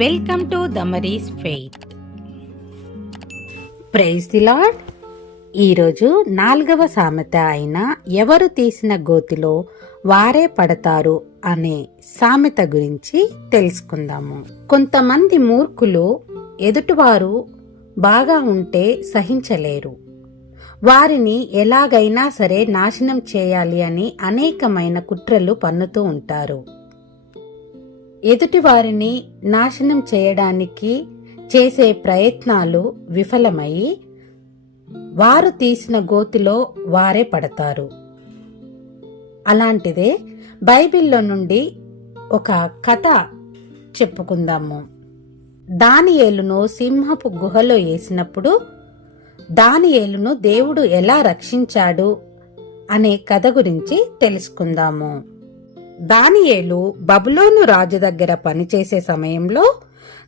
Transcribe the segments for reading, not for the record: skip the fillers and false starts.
Welcome to Damaris Faith. Praise the Lord. ఈరోజు 4వ సామెత అయిన ఎవరు తీసిన గోతిలో వారే పడతారు అనే సామెత గురించి తెలుసుకుందాము. కొంతమంది మూర్ఖులు ఎదుటివారు బాగా ఉంటే సహించలేరు. వారిని ఎలాగైనా సరే నాశనం చేయాలి అని అనేకమైన కుట్రలు పన్నుతూ ఉంటారు. ఎదుటివారిని నాశనం చేయడానికి చేసే ప్రయత్నాలు విఫలమయ్యి వారు తీసిన గోతిలో వారే పడతారు. అలాంటిదే బైబిల్లో నుండి ఒక కథ చెప్పుకుందాము. దానియేలును సింహపు గుహలో వేసినప్పుడు దానియేలును దేవుడు ఎలా రక్షించాడు అనే కథ గురించి తెలుసుకుందాము. దానియేలు బబులోను రాజు దగ్గర పనిచేసే సమయంలో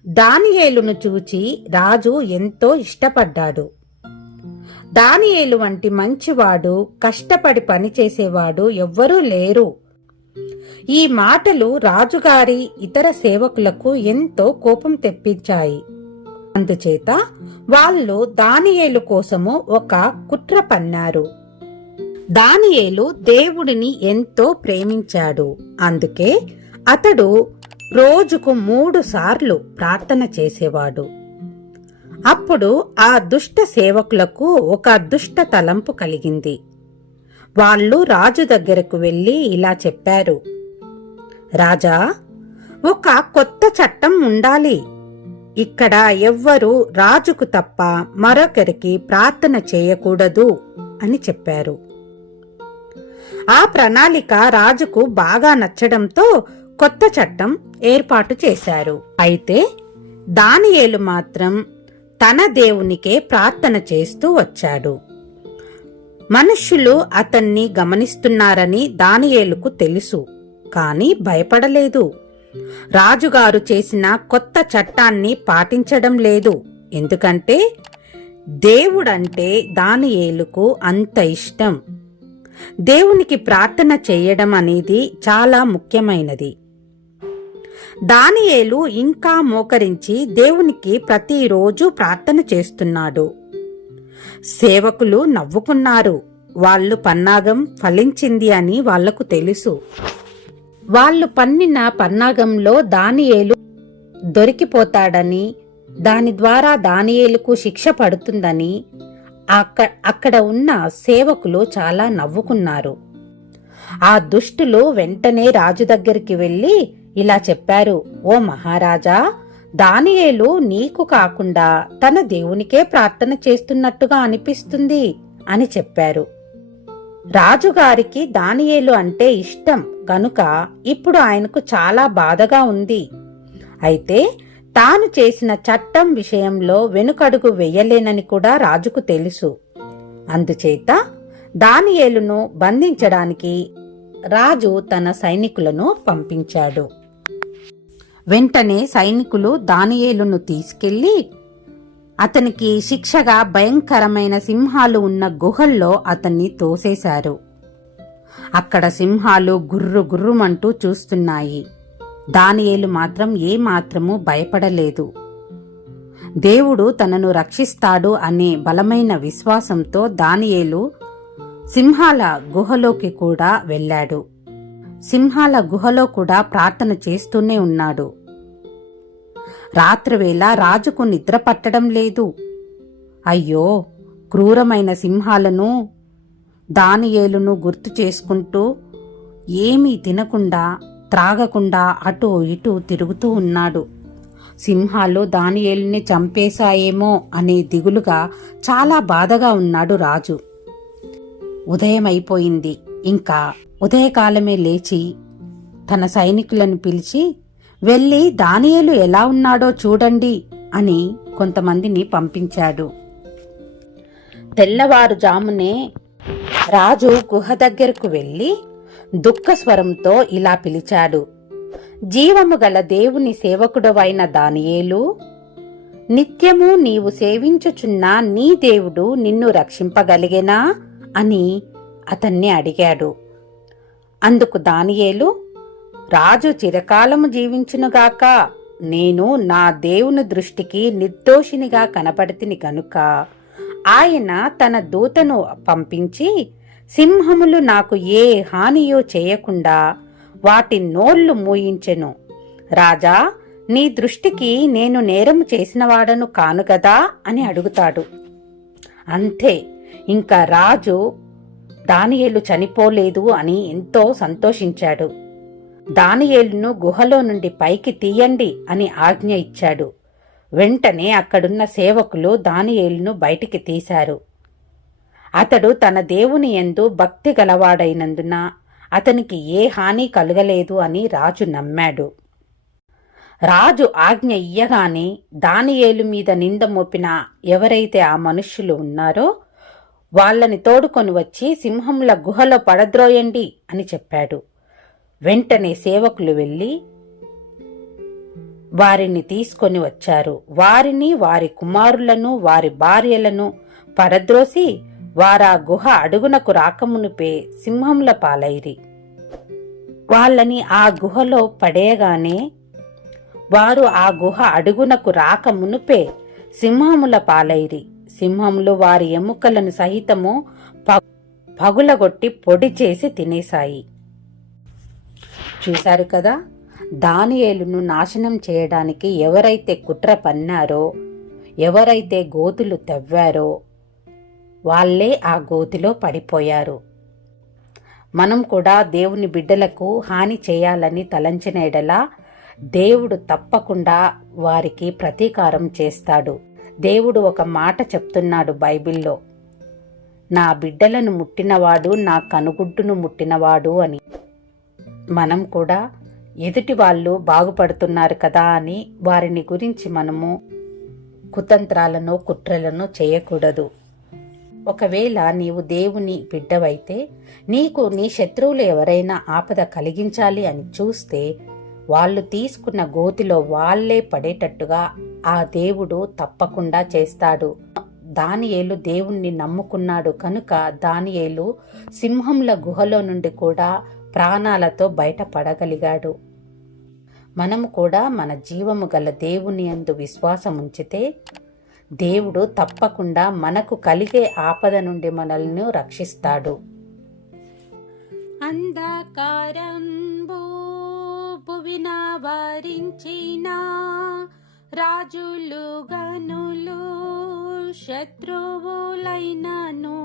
దానియేలును చూచి రాజు ఎంతో ఇష్టపడ్డాడు. దానియేలు వంటి మంచివాడు, కష్టపడి పనిచేసేవాడు ఎవ్వరూ లేరు. ఈ మాటలు రాజుగారి ఇతర సేవకులకు ఎంతో కోపం తెప్పించాయి. అందుచేత వాళ్ళు దానియేలు కోసము ఒక కుట్ర పన్నారు. దానియేలు దేవుడిని ఎంతో ప్రేమించాడు. అందుకే అతడు రోజుకు 3 సార్లు ప్రార్థన చేసేవాడు. అప్పుడు ఆ దుష్ట సేవకులకు ఒక దుష్ట తలంపు కలిగింది. వాళ్ళు రాజు దగ్గరకు వెళ్లి ఇలా చెప్పారు, రాజా, ఒక కొత్త చట్టం ఉండాలి. ఇక్కడ ఎవ్వరూ రాజుకు తప్ప మరొకరికి ప్రార్థన చేయకూడదు అని చెప్పారు. ఆ ప్రణాళిక రాజుకు బాగా నచ్చడంతో కొత్త చట్టం ఏర్పాటు చేశారు. అయితే దానియేలు మాత్రం తన దేవునికే ప్రార్థన చేస్తూ వచ్చాడు. మనుష్యులు అతన్ని గమనిస్తున్నారని దానియేలుకు తెలుసు, కాని భయపడలేదు. రాజుగారు చేసిన కొత్త చట్టాన్ని పాటించడం లేదు. ఎందుకంటే దేవుడంటే దానియేలుకు అంత ఇష్టం. దేవునికి ప్రార్థన చేయడం అనేది చాలా ముఖ్యమైనది. దానియేలు ఇంకా మోకరించి దేవునికి ప్రతిరోజు ప్రార్థన చేస్తున్నాడు. సేవకులు నవ్వుకున్నారు. వాళ్ళు పన్నాగం ఫలించింది అని వాళ్లకు తెలుసు. వాళ్ళు పన్నిన పన్నాగంలో దానియేలు దొరికిపోతాడని, దాని ద్వారా దానియేలుకు శిక్ష పడుతుందని అక్కడ ఉన్న సేవకులు చాలా నవ్వుకున్నారు. ఆ దుష్టులు వెంటనే రాజు దగ్గరికి వెళ్లి ఇలా చెప్పారు, ఓ మహారాజా, దానియేలు నీకు కాకుండా తన దేవునికే ప్రార్థన చేస్తున్నట్టుగా అనిపిస్తుంది అని చెప్పారు. రాజుగారికి దానియేలు అంటే ఇష్టం కనుక ఇప్పుడు ఆయనకు చాలా బాధగా ఉంది. అయితే తాను చేసిన చట్టం విషయంలో వెనుకడుగు వెయ్యలేనని కూడా రాజుకు తెలుసు. అందుచేత దానియేలును బంధించడానికి రాజు తన సైనికులను పంపించాడు. వెంటనే సైనికులు దానియేలును తీసుకెళ్లి అతనికి శిక్షగా భయంకరమైన సింహాలు ఉన్న గుహల్లో అతన్ని తోసేశారు. అక్కడ సింహాలు గుర్రు గుర్రుమంటూ చూస్తున్నాయి. దానియేలు మాత్రం ఏమాత్రమూ భయపడలేదు. దేవుడు తనను రక్షిస్తాడు అనే బలమైన విశ్వాసంతో దానియేలు సింహాల గుహలోకి కూడా వెళ్ళాడు. సింహాల గుహలో కూడా ప్రార్థన చేస్తూనే ఉన్నాడు. రాత్రివేళ రాజుకు నిద్ర పట్టడం లేదు. అయ్యో, క్రూరమైన సింహాలను దానియేలును గుర్తు చేసుకుంటూ ఏమీ తినకుండా త్రాగకుండా అటూ ఇటూ తిరుగుతూ ఉన్నాడు. సింహాలు దానియేలుని చంపేశాయేమో అనే దిగులుగా చాలా బాధగా ఉన్నాడు రాజు. ఉదయం అయిపోయింది. ఇంకా ఉదయకాలమే లేచి తన సైనికులను పిలిచి వెళ్ళి దానియేలు ఎలా ఉన్నాడో చూడండి అని కొంతమందిని పంపించాడు. తెల్లవారుజామునే రాజు గుహ దగ్గరకు వెళ్లి దుఃఖస్వరంతో ఇలా పిలిచాడు, జీవము గల దేవుని సేవకుడవైన దానియేలు, నిత్యము నీవు సేవించుచున్న నీ దేవుడు నిన్ను రక్షింపగలిగేనా అని అతన్ని అడిగాడు. అందుకు దానియేలు, రాజు చిరకాలము జీవించునుగాక నేను నా దేవుని దృష్టికి నిర్దోషినిగా కనపడితిని గనుక ఆయన తన దూతను పంపించి సింహములు నాకు ఏ హానియో చేయకుండా వాటి నోళ్లు మూయించెను. రాజా, నీ దృష్టికి నేను నేరము చేసినవాడను కాను గదా అని అడుగుతాడు. అంతే, ఇంకా రాజు దానియేలు చనిపోలేదు అని ఎంతో సంతోషించాడు. దానియేలును గుహలో నుండి పైకి తీయండి అని ఆజ్ఞ ఇచ్చాడు. వెంటనే అక్కడున్న సేవకులు దానియేలును బయటికి తీశారు. అతడు తన దేవుని యందు భక్తి గలవాడైనందున అతనికి ఏ హాని కలుగలేదు అని రాజు నమ్మాడు. రాజు ఆజ్ఞ ఇయ్యగానే దానియేలు మీద నింద మోపిన ఎవరైతే ఆ మనుష్యులు ఉన్నారో వాళ్ళని తోడుకొని వచ్చి సింహముల గుహలో పడద్రోయండి అని చెప్పాడు. వెంటనే సేవకులు వెళ్ళి వారిని తీసుకొని వచ్చారు. వారిని, వారి కుమారులను, వారి భార్యలను పడద్రోసి వారా గుహ అడుగునకు రాకమునుపే సింహముల పాలైరి. వాళ్ళని ఆ గుహలో పడేయగానే వారు ఆ గుహ అడుగునకు రాక మునుపే సింహముల పాలైరి. సింహములు వారి ఎముకలను సహితము పగులగొట్టి పొడి చేసి తినేశాయి. చూశారు కదా, దానియేలును నాశనం చేయడానికి ఎవరైతే కుట్ర పన్నారో, ఎవరైతే గోతులు తవ్వారో వాళ్ళే ఆ గోతిలో పడిపోయారు. మనం కూడా దేవుని బిడ్డలకు హాని చేయాలని తలంచిన ఎడల దేవుడు తప్పకుండా వారికి ప్రతీకారం చేస్తాడు. దేవుడు ఒక మాట చెప్తున్నాడు బైబిల్లో, నా బిడ్డలను ముట్టినవాడు నా కనుగుడ్డును ముట్టినవాడు అని. మనం కూడా ఎదుటి వాళ్ళు బాగుపడుతున్నారు కదా అని వారిని గురించి మనము కుతంత్రాలను, కుట్రలను చేయకూడదు. ఒకవేళ నీవు దేవుని బిడ్డవైతే నీకు నీ శత్రువులు ఎవరైనా ఆపద కలిగించాలి అని చూస్తే వాళ్ళు తీసుకున్న గోతిలో వాళ్లే పడేటట్టుగా ఆ దేవుడు తప్పకుండా చేస్తాడు. దానియేలు దేవుణ్ణి నమ్ముకున్నాడు కనుక దానియేలు సింహంల గుహలో నుండి కూడా ప్రాణాలతో బయటపడగలిగాడు. మనము కూడా మన జీవము గల దేవుని యందు విశ్వాసం ఉంచితే దేవుడు తప్పకుండా మనకు కలిగే ఆపద నుండి మనల్ని రక్షిస్తాడు. అంధకారంబు భువిన వారించిన రాజులు గనులు శత్రువులైనను,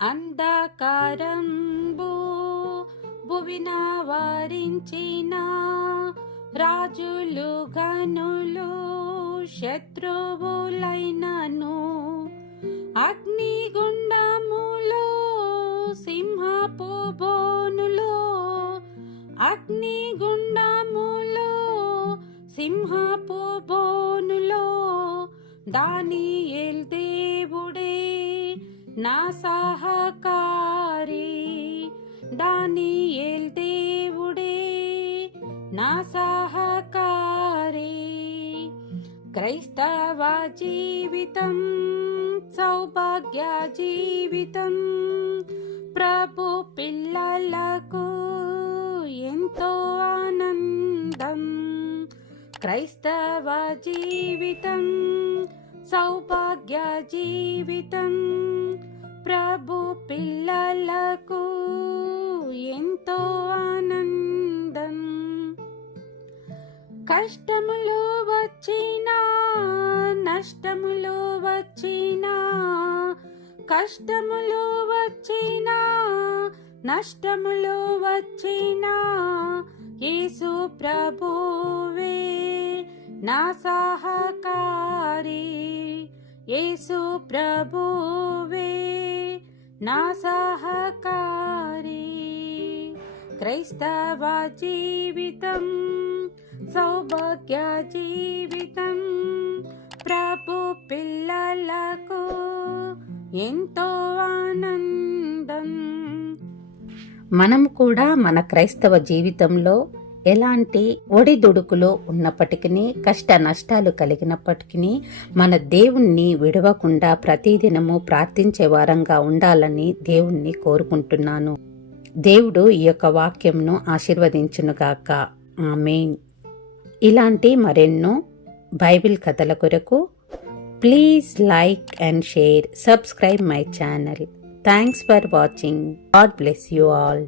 అంధకారంబు భువిన వారించిన రాజులు గనులు శత్రువులైనను, అగ్నిగుండములో సింహపు బోనులో, అగ్నిగుండములో సింహపు బోనులో దానియేలు దేవుడే నా సహకారి, దానియేలు దేవుడే నా సహకారి. క్రైస్తవ జీవితం సౌభాగ్య జీవితం, ప్రభు పిల్లలకు ఎంతో ఆనందం. క్రైస్తవ జీవితం సౌభాగ్య జీవితం, ప్రభు పిల్లలకు ఎంతో ఆనందం. కష్టములు వచ్చినా, నష్టములు వచ్చినా, కష్టములు వచ్చినా, నష్టములు వచ్చినా, యేసు ప్రభువే నా సహకారి, యేసు ప్రభువే నా సహకారి. క్రైస్తవ జీవితం సౌభాగ్య జీవితం, ప్రభు పిల్లలకు ఎంతో ఆనందం. మనం కూడా మన క్రైస్తవ జీవితంలో ఎలాంటి ఒడిదుడుకులు ఉన్నప్పటికీ, కష్ట నష్టాలు కలిగినప్పటికీ మన దేవుణ్ణి విడవకుండా ప్రతిదినము ప్రార్థించే వారంగా ఉండాలని దేవుణ్ణి కోరుకుంటున్నాను. దేవుడు ఈ యొక్క వాక్యంను ఆశీర్వదించునుగాక. ఆమేన్. ఇలాంటి మరెన్నో బైబిల్ కథల కొరకు please like and share, subscribe my channel. Thanks for watching. God bless you all.